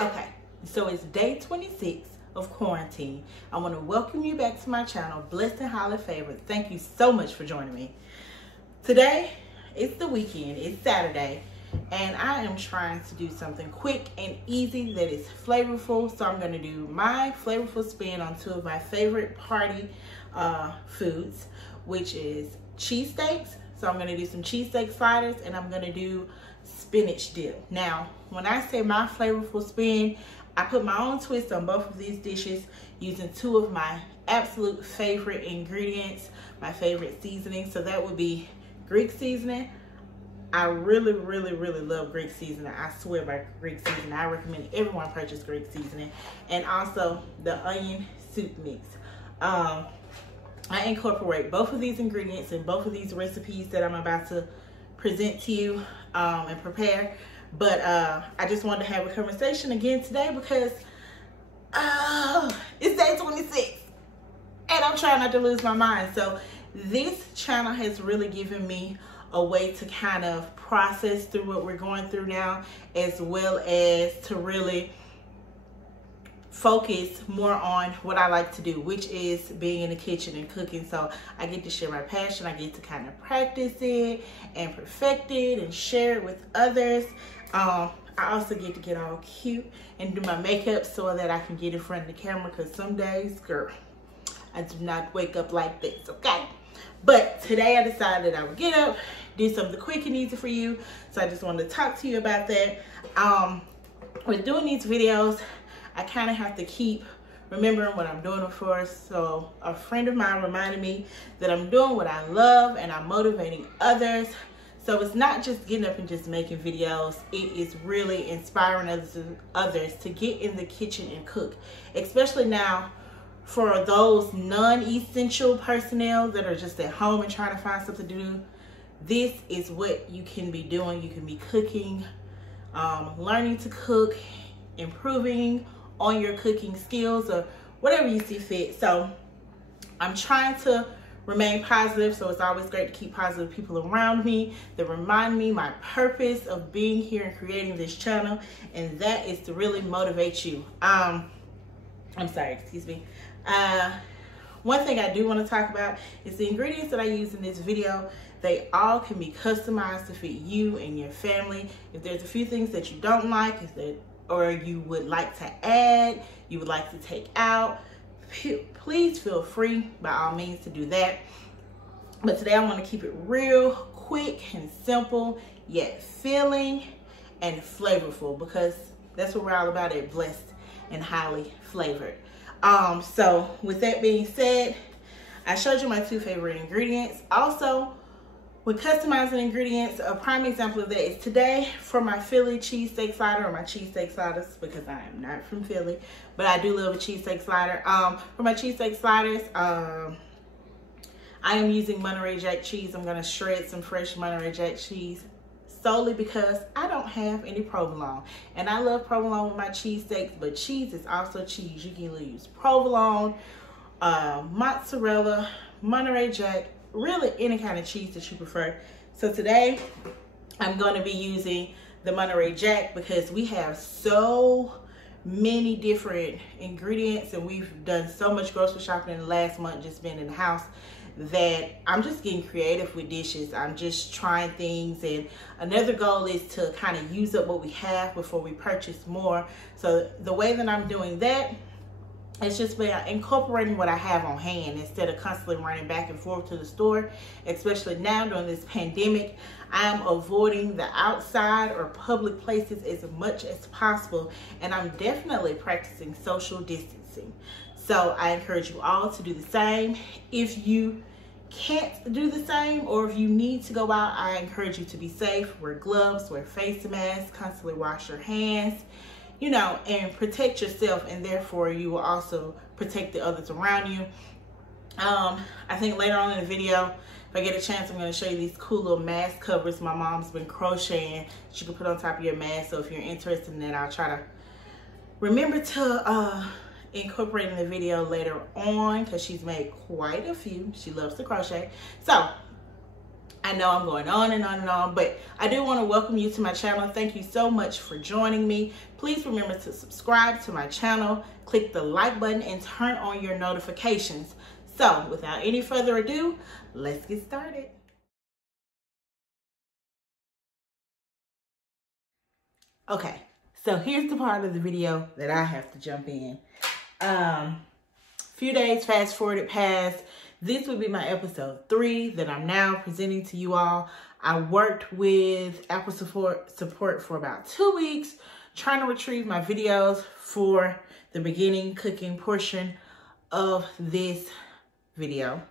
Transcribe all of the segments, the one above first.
Okay, so it's day 26 of quarantine. I want to welcome you back to my channel, Blessed and Highly Favored. Thank you so much for joining me. Today, it's the weekend, it's Saturday, and I am trying to do something quick and easy that is flavorful. So I'm going to do my flavorful spin on two of my favorite party foods, which is cheesesteaks. So I'm going to do some cheesesteak sliders, and I'm going to do spinach dip. Now, when I say my flavorful spin, I put my own twist on both of these dishes using two of my absolute favorite ingredients, my favorite seasonings. So that would be Greek seasoning. I really love Greek seasoning. I swear by Greek seasoning. I recommend everyone purchase Greek seasoning. And also the onion soup mix. I incorporate both of these ingredients in both of these recipes that I'm about to present to you and prepare. But I just wanted to have a conversation again today because it's day 26 and I'm trying not to lose my mind. So this channel has really given me a way to kind of process through what we're going through now, as well as to really focus more on what I like to do, which is being in the kitchen and cooking. So I get to share my passion. I get to kind of practice it and perfect it and share it with others. I also get to get all cute and do my makeup so that I can get in front of the camera, because some days, girl, I do not wake up like this, okay? But today I decided I would get up, do something quick and easy for you. So I just wanted to talk to you about that. With doing these videos, I kind of have to keep remembering what I'm doing it for. So a friend of mine reminded me that I'm doing what I love and I'm motivating others. So it's not just getting up and just making videos. It is really inspiring others to get in the kitchen and cook. Especially now for those non-essential personnel that are just at home and trying to find something to do. This is what you can be doing. You can be cooking, learning to cook, improving on your cooking skills, or whatever you see fit. So I'm trying to remain positive, so it's always great to keep positive people around me that remind me my purpose of being here and creating this channel, and that is to really motivate you. I'm sorry, excuse me. One thing I do want to talk about is the ingredients that I use in this video. They all can be customized to fit you and your family. If there's a few things that you don't like, or you would like to add, you would like to take out, please feel free by all means to do that. But today I want to keep it real quick and simple, yet filling and flavorful, because that's what we're all about at Blessed and Highly Flavored. So with that being said, I showed you my two favorite ingredients. Also, with customizing ingredients, a prime example of that is today for my Philly cheesesteak slider, or my cheesesteak sliders, because I am not from Philly, but I do love a cheesesteak slider. For my cheesesteak sliders, I am using Monterey Jack cheese. I'm gonna shred some fresh Monterey Jack cheese solely because I don't have any provolone. And I love provolone with my cheesesteaks, but cheese is also cheese. You can use provolone, mozzarella, Monterey Jack, really any kind of cheese that you prefer. So today I'm going to be using the Monterey Jack because we have so many different ingredients and we've done so much grocery shopping in the last month, just being in the house, that I'm just getting creative with dishes. I'm just trying things, and another goal is to kind of use up what we have before we purchase more. So the way that I'm doing that, it's just by incorporating what I have on hand instead of constantly running back and forth to the store. Especially now during this pandemic, I'm avoiding the outside or public places as much as possible, and I'm definitely practicing social distancing. So I encourage you all to do the same. If you can't do the same, or if you need to go out, I encourage you to be safe. Wear gloves, wear face masks, constantly wash your hands, you know, and protect yourself, and therefore you will also protect the others around you. I think later on in the video, if I get a chance, I'm going to show you these cool little mask covers my mom's been crocheting that you can put on top of your mask. So if you're interested in that, I'll try to remember to incorporate in the video later on, because she's made quite a few. She loves to crochet. So I know I'm going on and on and on, but I do want to welcome you to my channel. Thank you so much for joining me. Please remember to subscribe to my channel, click the like button, and turn on your notifications. So without any further ado, let's get started. Okay, so here's the part of the video that I have to jump in. Few days fast forwarded past. This would be my episode 3 that I'm now presenting to you all. I worked with Apple support for about 2 weeks, trying to retrieve my videos for the beginning cooking portion of this video.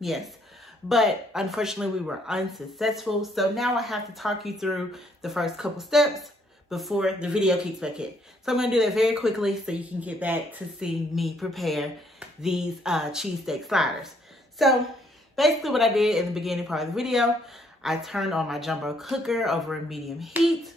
Yes, but unfortunately we were unsuccessful. So now I have to talk you through the first couple steps before the video kicks back in. So I'm gonna do that very quickly so you can get back to see me prepare these cheesesteak sliders. So basically what I did in the beginning part of the video, I turned on my jumbo cooker over a medium heat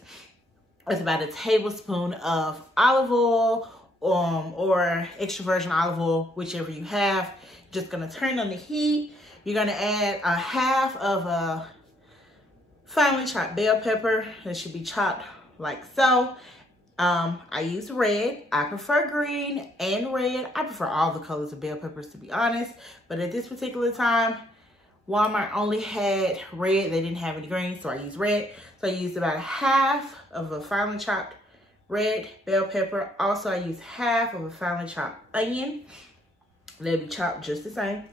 with about a tablespoon of olive oil or extra virgin olive oil, whichever you have. Just gonna turn on the heat. You're gonna add a half of a finely chopped bell pepper that should be chopped like so. I use red. I prefer green and red. I prefer all the colors of bell peppers, to be honest. But at this particular time, Walmart only had red. They didn't have any green, so I used red. So I used about a half of a finely chopped red bell pepper. Also, I used half of a finely chopped onion. They'll be chopped just the same.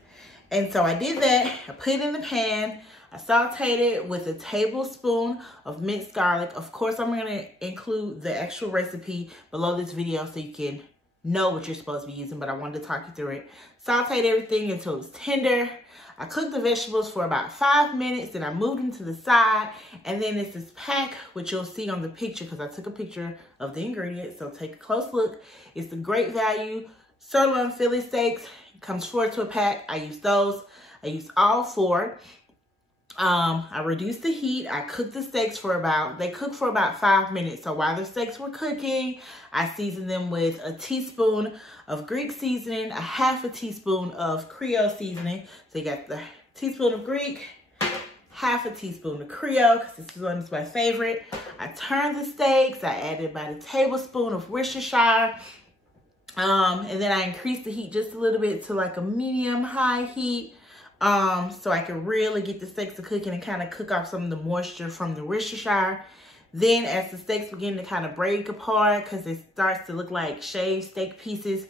And so I did that. I put it in the pan. I sauteed it with a tablespoon of minced garlic. Of course, I'm going to include the actual recipe below this video so you can know what you're supposed to be using, but I wanted to talk you through it. Sauteed everything until it was tender. I cooked the vegetables for about 5 minutes, then I moved them to the side, and then it's this pack, which you'll see on the picture because I took a picture of the ingredients, so take a close look. It's the Great Value Sirloin Philly steaks. It comes 4 to a pack. I use those. I used all 4. I reduced the heat. I cooked the steaks they cooked for about 5 minutes. So while the steaks were cooking, I seasoned them with a teaspoon of Greek seasoning, a half a teaspoon of Creole seasoning. So you got the teaspoon of Greek, half a teaspoon of Creole, because this is one of my favorite. I turned the steaks. I added about a tablespoon of Worcestershire. And then I increased the heat just a little bit to like a medium-high heat. So I can really get the steaks to cooking and kind of cook off some of the moisture from the Worcestershire. Then as the steaks begin to kind of break apart because it starts to look like shaved steak pieces,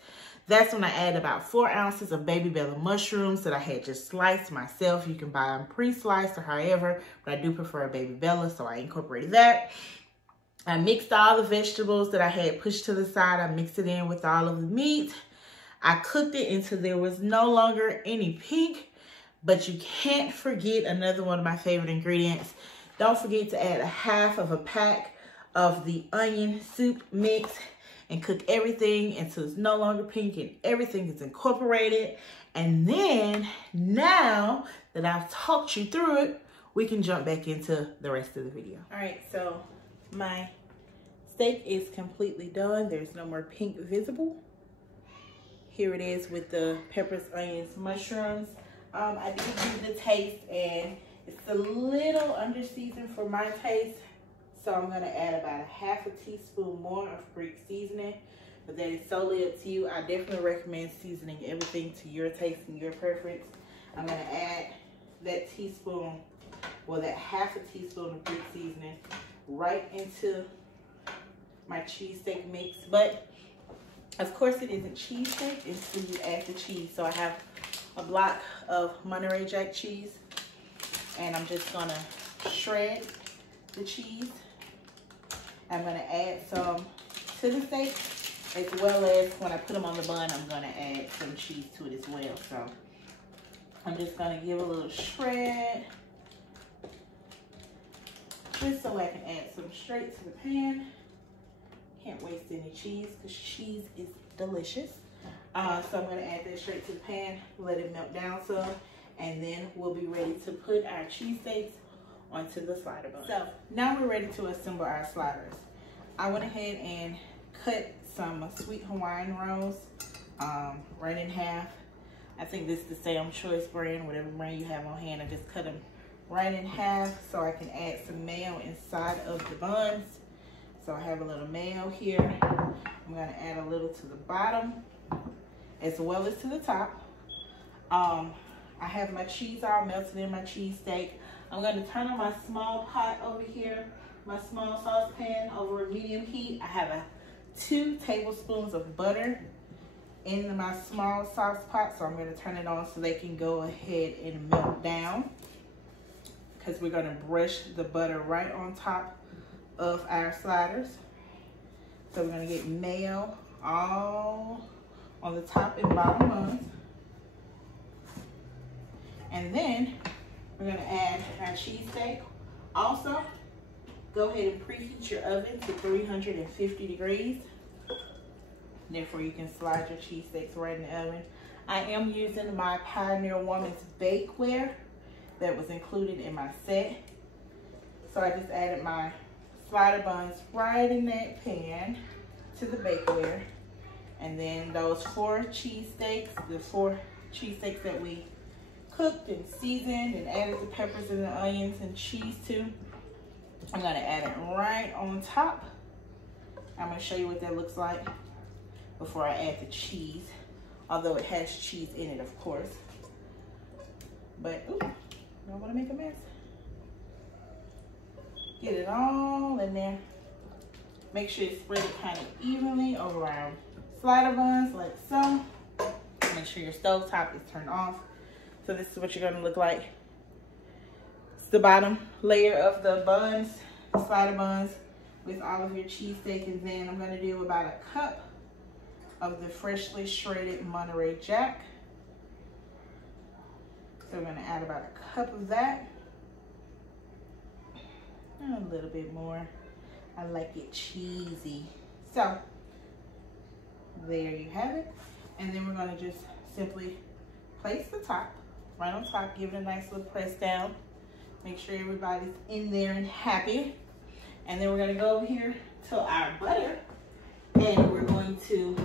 that's when I add about 4 ounces of baby bella mushrooms that I had just sliced myself. You can buy them pre-sliced or however, but I do prefer baby bella, so I incorporated that. I mixed all the vegetables that I had pushed to the side. I mixed it in with all of the meat. I cooked it until there was no longer any pink. But you can't forget another one of my favorite ingredients. Don't forget to add a half of a pack of the onion soup mix and cook everything until it's no longer pink and everything is incorporated. And then now that I've talked you through it, we can jump back into the rest of the video. All right, so my steak is completely done. There's no more pink visible. Here it is with the peppers, onions, mushrooms. I did do the taste and it's a little under seasoned for my taste. So I'm going to add about a half a teaspoon more of Greek seasoning. But that is solely up to you. I definitely recommend seasoning everything to your taste and your preference. I'm going to add that teaspoon, well that half a teaspoon of Greek seasoning right into my cheesesteak mix. But of course it isn't cheesesteak until you add the cheese. So I have a block of Monterey Jack cheese and I'm just gonna shred the cheese. I'm gonna add some to the steak as well as when I put them on the bun, I'm gonna add some cheese to it as well. So I'm just gonna give a little shred just so I can add some straight to the pan. Can't waste any cheese because cheese is delicious. So I'm gonna add that straight to the pan, let it melt down some, and then we'll be ready to put our cheesesteaks onto the slider bun. So now we're ready to assemble our sliders. I went ahead and cut some sweet Hawaiian rolls right in half. I think this is the Sam Choice brand, whatever brand you have on hand. I just cut them right in half so I can add some mayo inside of the buns. So I have a little mayo here. I'm gonna add a little to the bottom as well as to the top. I have my cheese all melted in my cheesesteak. I'm gonna turn on my small pot over here, my small saucepan over medium heat. I have 2 tablespoons of butter in my small sauce pot, so I'm gonna turn it on so they can go ahead and melt down, because we're gonna brush the butter right on top of our sliders. So we're gonna get mayo all on the top and bottom buns. And then we're gonna add our cheesesteak. Also, go ahead and preheat your oven to 350 degrees. Therefore, you can slide your cheesesteaks right in the oven. I am using my Pioneer Woman's bakeware that was included in my set. So I just added my slider buns right in that pan to the bakeware. And then those 4 cheesesteaks, the 4 cheesesteaks that we cooked and seasoned and added the peppers and the onions and cheese to, I'm gonna add it right on top. I'm gonna show you what that looks like before I add the cheese, although it has cheese in it, of course. But, ooh, don't wanna make a mess. Get it all in there. Make sure you spread it kind of evenly over our slider buns, like so. Make sure your stove top is turned off. So this is what you're gonna look like. It's the bottom layer of the buns, the slider buns, with all of your cheesesteak. And then I'm gonna do about a cup of the freshly shredded Monterey Jack. So we're gonna add about a cup of that. And a little bit more. I like it cheesy. So there you have it. And then we're gonna just simply place the top right on top, give it a nice little press down. Make sure everybody's in there and happy. And then we're gonna go over here to our butter, and we're going to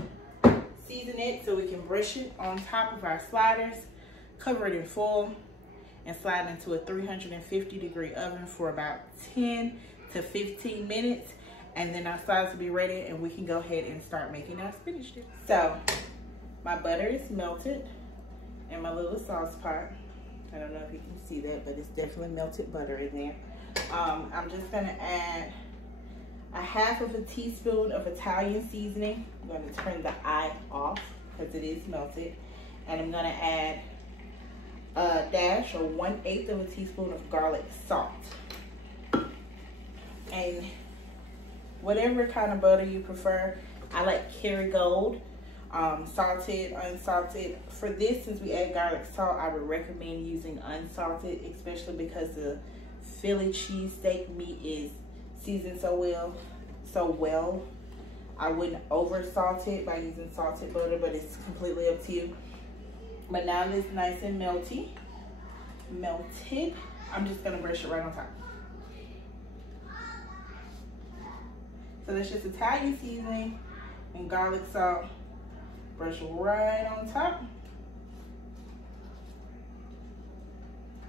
season it so we can brush it on top of our sliders, cover it in foil, and slide into a 350 degree oven for about 10 to 15 minutes. And then our sliders will be ready and we can go ahead and start making our spinach dip. So my butter is melted in my little sauce pot. I don't know if you can see that, but it's definitely melted butter in there. I'm just gonna add a half of a teaspoon of Italian seasoning. I'm gonna turn the eye off because it is melted. And I'm gonna add a dash or 1/8 of a teaspoon of garlic salt. And whatever kind of butter you prefer, I like Kerrygold, salted, unsalted. For this, since we add garlic salt, I would recommend using unsalted, especially because the Philly cheesesteak meat is seasoned so well. I wouldn't over salt it by using salted butter, but it's completely up to you. But now that it's nice and melted, I'm just gonna brush it right on top. So that's just Italian seasoning and garlic salt. Brush right on top.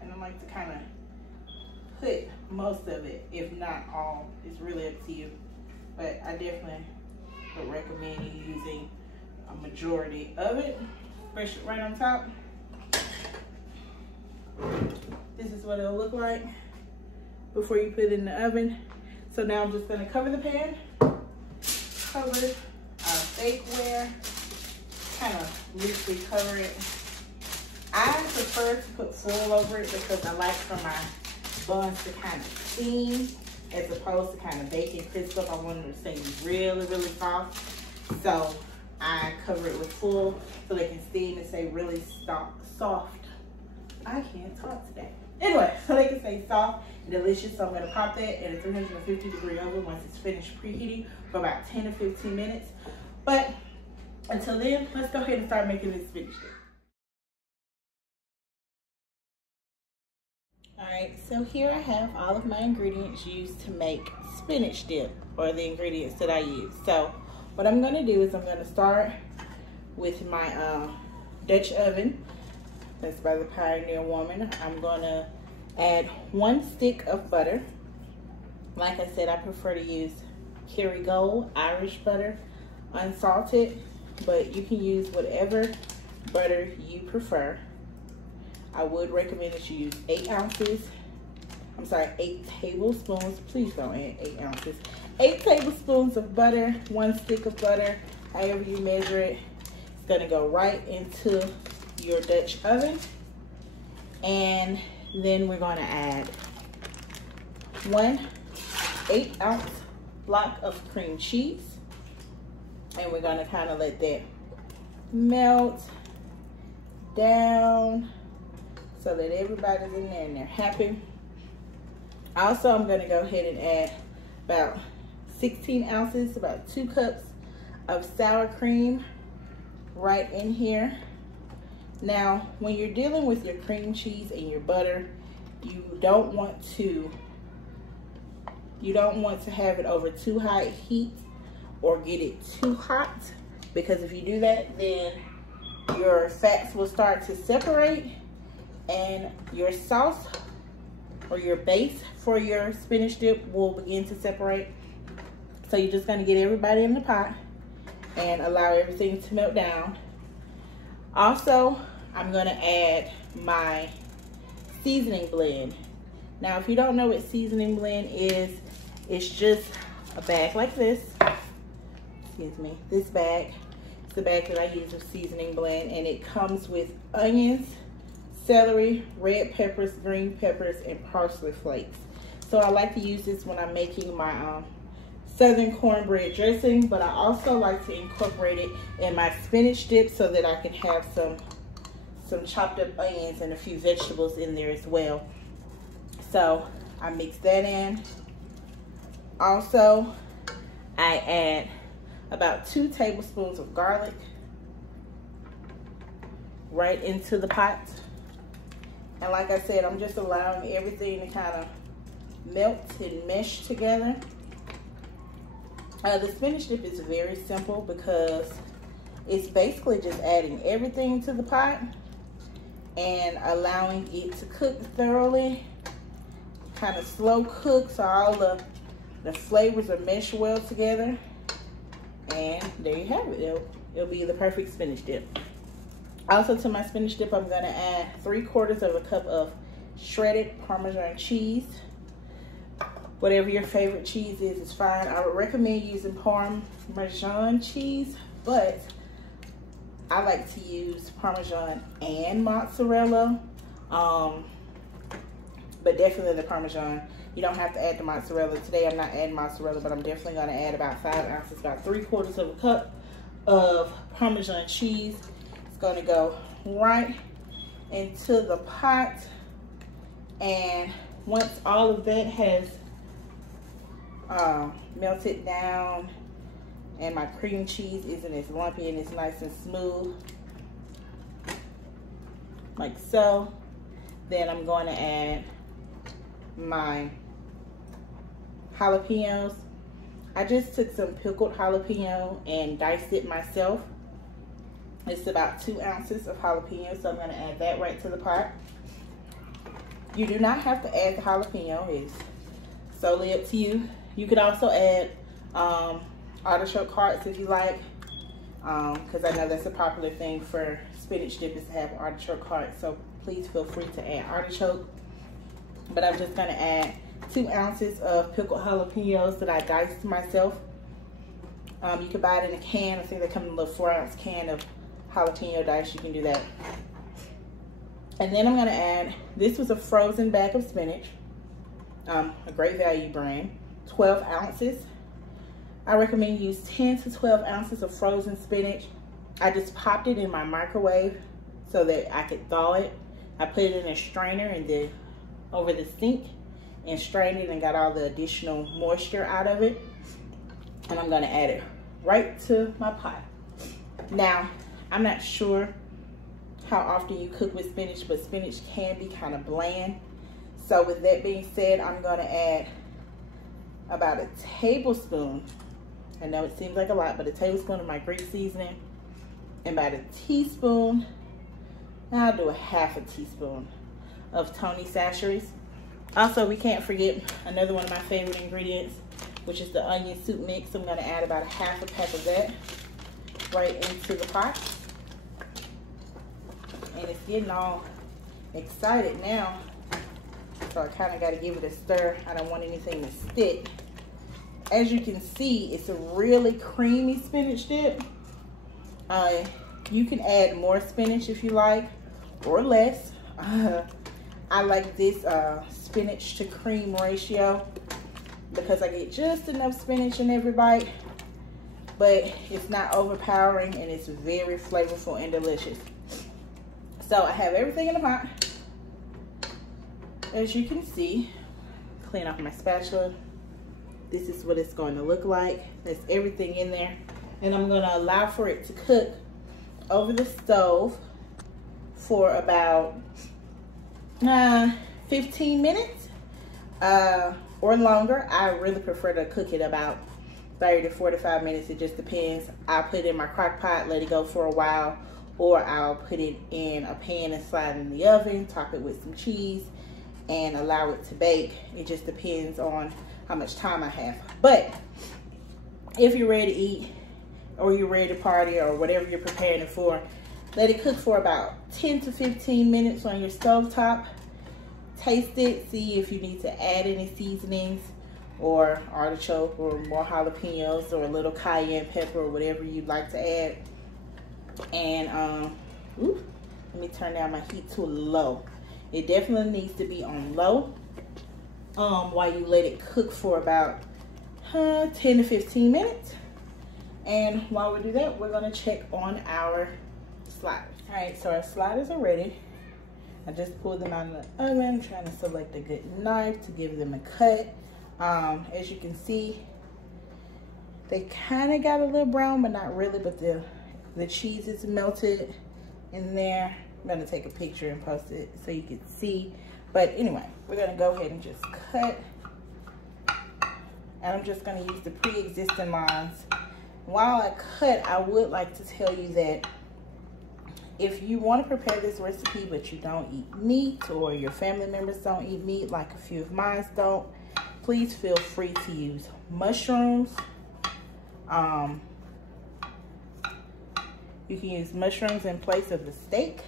And I like to kind of put most of it, if not all. It's really up to you. But I definitely would recommend you using a majority of it. Brush it right on top. This is what it'll look like before you put it in the oven. So now I'm just gonna cover the pan, cover our bakeware, kind of loosely cover it. I prefer to put foil over it because I like for my buns to kind of steam as opposed to kind of bake and crisp up. I want them to stay really, really soft. So I cover it with foil so they can steam and stay really soft. I can't talk today. Anyway, so they can stay soft and delicious. So I'm gonna pop that in a 350 degree oven once it's finished preheating for about 10 to 15 minutes. But until then, let's go ahead and start making this spinach dip. All right, so here I have all of my ingredients used to make spinach dip, or the ingredients that I use. So what I'm gonna do is I'm gonna start with my Dutch oven. That's by the Pioneer Woman. I'm gonna add 1 stick of butter. Like I said, I prefer to use Kerrygold Irish butter, unsalted, but you can use whatever butter you prefer. I would recommend that you use 8 tablespoons. Please don't add 8 ounces. 8 tablespoons of butter, 1 stick of butter, however you measure it. It's gonna go right into your Dutch oven. And then we're gonna add 1 8-ounce block of cream cheese. And we're gonna kind of let that melt down so that everybody's in there and they're happy. Also, I'm gonna go ahead and add about 16 ounces, about 2 cups of sour cream right in here. Now, when you're dealing with your cream cheese and your butter, you don't want to have it over too high heat or get it too hot, because if you do that, then your fats will start to separate and your sauce or your base for your spinach dip will begin to separate. So you're just gonna get everybody in the pot and allow everything to melt down. Also, I'm gonna add my seasoning blend. Now, if you don't know what seasoning blend is, it's just a bag like this. Excuse me, this bag. It's the bag that I use of seasoning blend, and it comes with onions, celery, red peppers, green peppers, and parsley flakes. So I like to use this when I'm making my southern cornbread dressing, but I also like to incorporate it in my spinach dip so that I can have some chopped up onions and a few vegetables in there as well. So I mix that in. Also, I add about 2 tablespoons of garlic right into the pot. And like I said, I'm just allowing everything to kind of melt and mesh together. The spinach dip is very simple because it's basically just adding everything to the pot and allowing it to cook thoroughly, kind of slow cook so all the flavors are meshed well together. And there you have it. It'll be the perfect spinach dip. Also, to my spinach dip, I'm gonna add 3/4 of a cup of shredded Parmesan cheese. Whatever your favorite cheese is fine. I would recommend using Parmesan cheese, but I like to use Parmesan and mozzarella. But definitely the Parmesan. You don't have to add the mozzarella. Today I'm not adding mozzarella, but I'm definitely gonna add about 5 ounces, about 3/4 of a cup of Parmesan cheese. It's gonna go right into the pot. And once all of that has melted down and my cream cheese isn't as lumpy and it's nice and smooth, like so, then I'm going to add my jalapenos. I just took some pickled jalapeno and diced it myself. It's about 2 ounces of jalapeno, so I'm going to add that right to the pot. You do not have to add the jalapeno. It's solely up to you. You could also add artichoke hearts if you like, because I know that's a popular thing for spinach dip is to have artichoke hearts. So please feel free to add artichoke. But I'm just going to add 2 ounces of pickled jalapenos that I diced myself. You can buy it in a can. I think they come in a little 4-ounce can of jalapeno dice. You can do that. And then I'm going to add, this was a frozen bag of spinach, a Great Value brand, 12 ounces. I recommend you use 10 to 12 ounces of frozen spinach. I just popped it in my microwave so that I could thaw it. I put it in a strainer and over the sink and strained it and got all the additional moisture out of it. And I'm going to add it right to my pot. Now, I'm not sure how often you cook with spinach, but spinach can be kind of bland. So with that being said, I'm going to add about a tablespoon. I know it seems like a lot, but a tablespoon of my Greek seasoning and about a teaspoon, I'll do a half a teaspoon of Tony Chachere's. Also, we can't forget another one of my favorite ingredients, which is the onion soup mix. I'm gonna add about a half a pack of that right into the pot. And it's getting all excited now. So I kind of got to give it a stir. I don't want anything to stick. As you can see, it's a really creamy spinach dip. You can add more spinach if you like, or less. I like this spinach to cream ratio because I get just enough spinach in every bite, but it's not overpowering and it's very flavorful and delicious. So I have everything in the pot. As you can see, clean off my spatula. This is what it's going to look like. There's everything in there. And I'm going to allow for it to cook over the stove for about 15 minutes or longer. I really prefer to cook it about 30 to 45 minutes. It just depends. I'll put it in my crock pot, let it go for a while, or I'll put it in a pan and slide it in the oven, top it with some cheese, and allow it to bake. It just depends on how much time I have. But if you're ready to eat, or you're ready to party, or whatever you're preparing it for, let it cook for about 10 to 15 minutes on your stovetop. Taste it, see if you need to add any seasonings, or artichoke, or more jalapenos, or a little cayenne pepper, or whatever you'd like to add. And let me turn down my heat to low. It definitely needs to be on low while you let it cook for about 10 to 15 minutes. And while we do that, we're gonna check on our sliders. All right, so our sliders are ready. I just pulled them out of the oven, trying to select a good knife to give them a cut. As you can see, they kind of got a little brown, but not really, but the cheese is melted in there. I'm gonna take a picture and post it so you can see. But anyway, we're gonna go ahead and just cut. And I'm just gonna use the pre-existing lines. While I cut, I would like to tell you that if you want to prepare this recipe but you don't eat meat, or your family members don't eat meat like a few of mine don't, please feel free to use mushrooms. You can use mushrooms in place of the steak,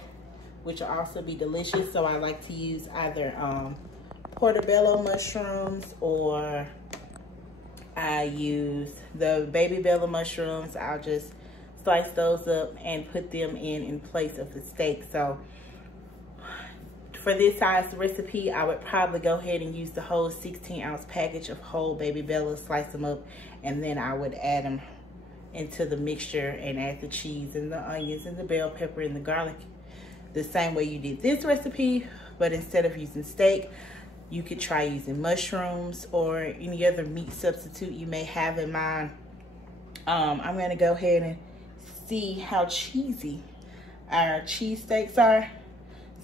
which will also be delicious. So I like to use either portobello mushrooms, or I use the baby bella mushrooms. I'll just slice those up and put them in place of the steak. So for this size recipe, I would probably go ahead and use the whole 16-ounce package of whole baby bella, slice them up, and then I would add them into the mixture and add the cheese and the onions and the bell pepper and the garlic the same way you did this recipe. But instead of using steak, you could try using mushrooms or any other meat substitute you may have in mind. I'm gonna go ahead and see how cheesy our cheesesteaks are.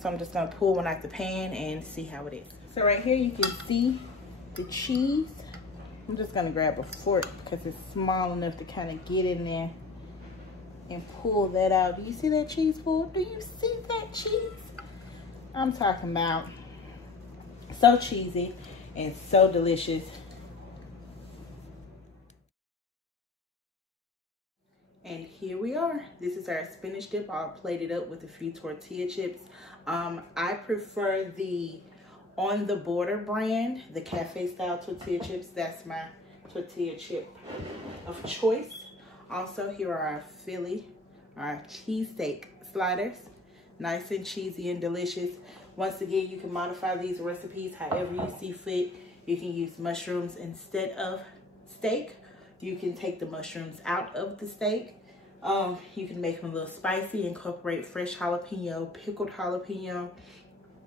So I'm just gonna pull one out the pan and see how it is. So right here you can see the cheese. I'm just gonna grab a fork because it's small enough to kind of get in there and pull that out. Do you see that cheese pull? Do you see that cheese? I'm talking about so cheesy and so delicious. And here we are. This is our spinach dip all plated up with a few tortilla chips. I prefer the On the Border brand, the cafe style tortilla chips. That's my tortilla chip of choice. Also, here are our cheesesteak sliders. Nice and cheesy and delicious. Once again, you can modify these recipes however you see fit. You can use mushrooms instead of steak. You can take the mushrooms out of the steak. You can make them a little spicy, incorporate fresh jalapeno, pickled jalapeno,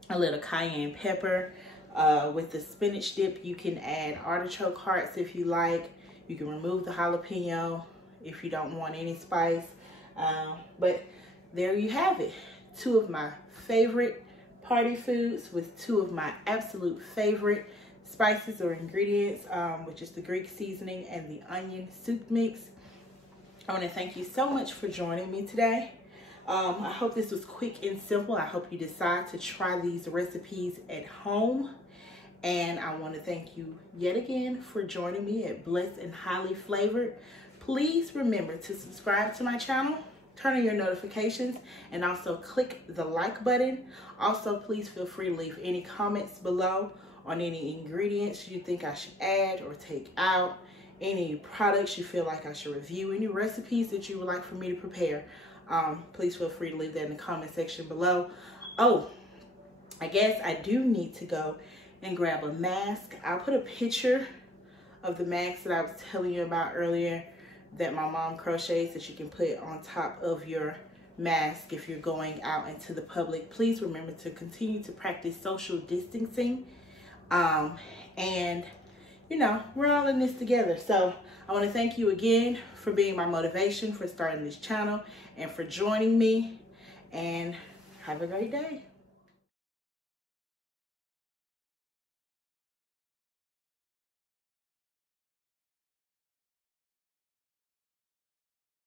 a little cayenne pepper. With the spinach dip, you can add artichoke hearts if you like. You can remove the jalapeno if you don't want any spice. But there you have it. Two of my favorite party foods with two of my absolute favorite spices or ingredients, which is the Greek seasoning and the onion soup mix. I want to thank you so much for joining me today. I hope this was quick and simple. I hope you decide to try these recipes at home. And I want to thank you yet again for joining me at Blessed and Highly Flavored. Please remember to subscribe to my channel, turn on your notifications, and also click the like button. Also, please feel free to leave any comments below on any ingredients you think I should add or take out, any products you feel like I should review, any recipes that you would like for me to prepare. Please feel free to leave that in the comment section below. Oh, I guess I do need to go and grab a mask. I'll put a picture of the mask that I was telling you about earlier that my mom crochets that you can put on top of your mask if you're going out into the public. Please remember to continue to practice social distancing. And you know, we're all in this together. So I want to thank you again for being my motivation for starting this channel and for joining me, and have a great day.